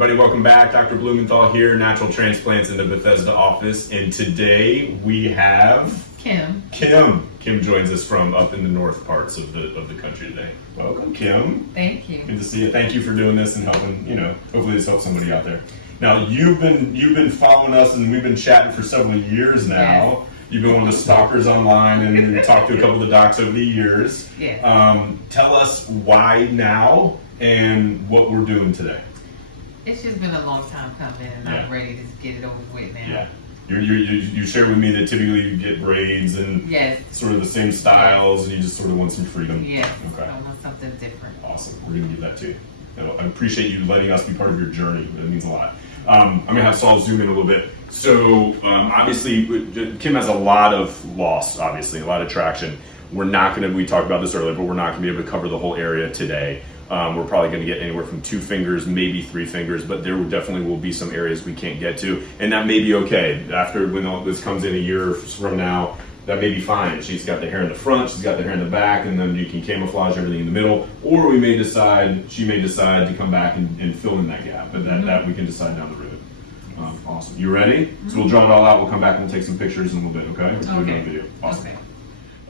everybody, welcome back. Dr. Blumenthal here, Natural Transplants in the Bethesda office, and today we have Kim. Kim joins us from up in the north parts of the country today. Welcome, Kim. Thank you. Good to see you. Thank you for doing this and helping. Hopefully this helps somebody out there. Now you've been following us and we've been chatting for several years now. Yes. You've been one of the stalkers online and talked to a couple of the docs over the years. Yeah. Tell us why now and what we're doing today. It's just been a long time coming, and I'm ready to get it over with now. Yeah. You shared with me that typically you get braids and sort of the same styles, and you just sort of want some freedom. Yes. Okay. I want something different. Awesome. We're going to give that to you. I appreciate you letting us be part of your journey. That means a lot. I'm going to have Saul zoom in a little bit. So obviously, Kim has a lot of loss, obviously, a lot of traction. We're not going to, we talked about this earlier, but we're not going to be able to cover the whole area today. We're probably going to get anywhere from 2 fingers, maybe 3 fingers, but there definitely will be some areas we can't get to, and that may be okay. After, when all this comes in a year from now, that may be fine. She's got the hair in the front, she's got the hair in the back, and then you can camouflage everything in the middle, or she may decide to come back and fill in that gap, but that we can decide down the road. Awesome. You ready? So we'll draw it all out, we'll come back and we'll take some pictures in a little bit, okay? We're doing another video. Awesome. Okay.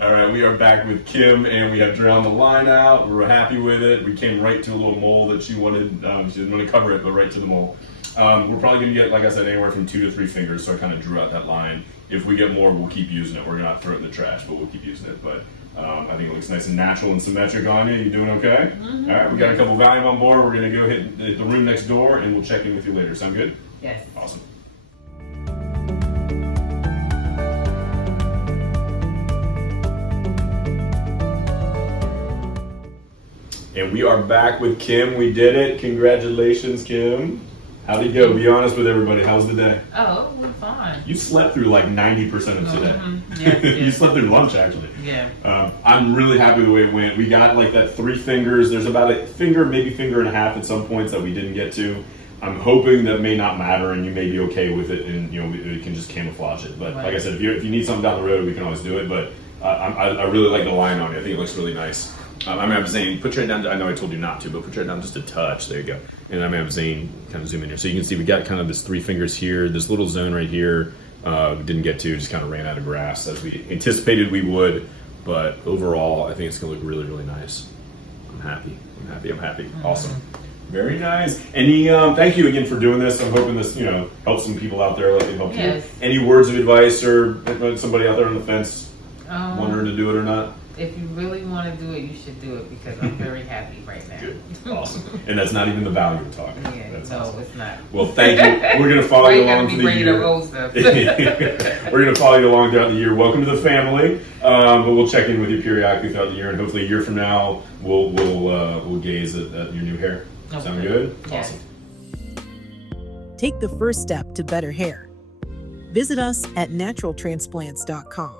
All right, we are back with Kim, and we have drawn the line out. We're happy with it. We came right to a little mole that she wanted. She didn't want to cover it, but right to the mole. We're probably going to get, like I said, anywhere from 2 to 3 fingers, so I kind of drew out that line. If we get more, we'll keep using it. We're going to not throw it in the trash, but we'll keep using it. But I think it looks nice and natural and symmetric on you. You doing okay? Mm-hmm. All right, we got a couple Valium on board. We're going to go hit the room next door, and we'll check in with you later. Sound good? Yes. Awesome. And we are back with Kim. We did it. Congratulations, Kim. How'd it go? Be honest with everybody. How was the day? Oh, we're fine. You slept through like 90% of today. Mm-hmm. Yes, You slept through lunch, actually. Yeah. I'm really happy with the way it went. We got like that 3 fingers. There's about a finger, maybe finger and a half at some points that we didn't get to. I'm hoping that may not matter and you may be okay with it, and we can just camouflage it. But like I said, if you need something down the road, we can always do it. But I really like the line on it. I think it looks really nice. I'm going to have Zane put your head down. I know I told you not to, but put your head down just a touch. There you go. And I'm going to have Zane kind of zoom in here. So you can see we got kind of this 3 fingers here, this little zone right here. We didn't get to, just kind of ran out of grass as we anticipated we would. But overall, I think it's going to look really, really nice. I'm happy. Mm-hmm. Awesome. Very nice. Thank you again for doing this. I'm hoping this, helps some people out there like it helped you. Any words of advice or somebody out there on the fence wondering to do it or not? If you really want to do it, you should do it because I'm very happy right now. Good. Awesome. And that's not even the value we're talking. Yeah, That's no, awesome. it's not. Well, thank you. We're going to follow you along for the year. We're going to follow you along throughout the year. Welcome to the family. But we'll check in with you periodically throughout the year, and hopefully a year from now we'll gaze at your new hair. Okay. Sound good? Yes. Awesome. Take the first step to better hair. Visit us at naturaltransplants.com.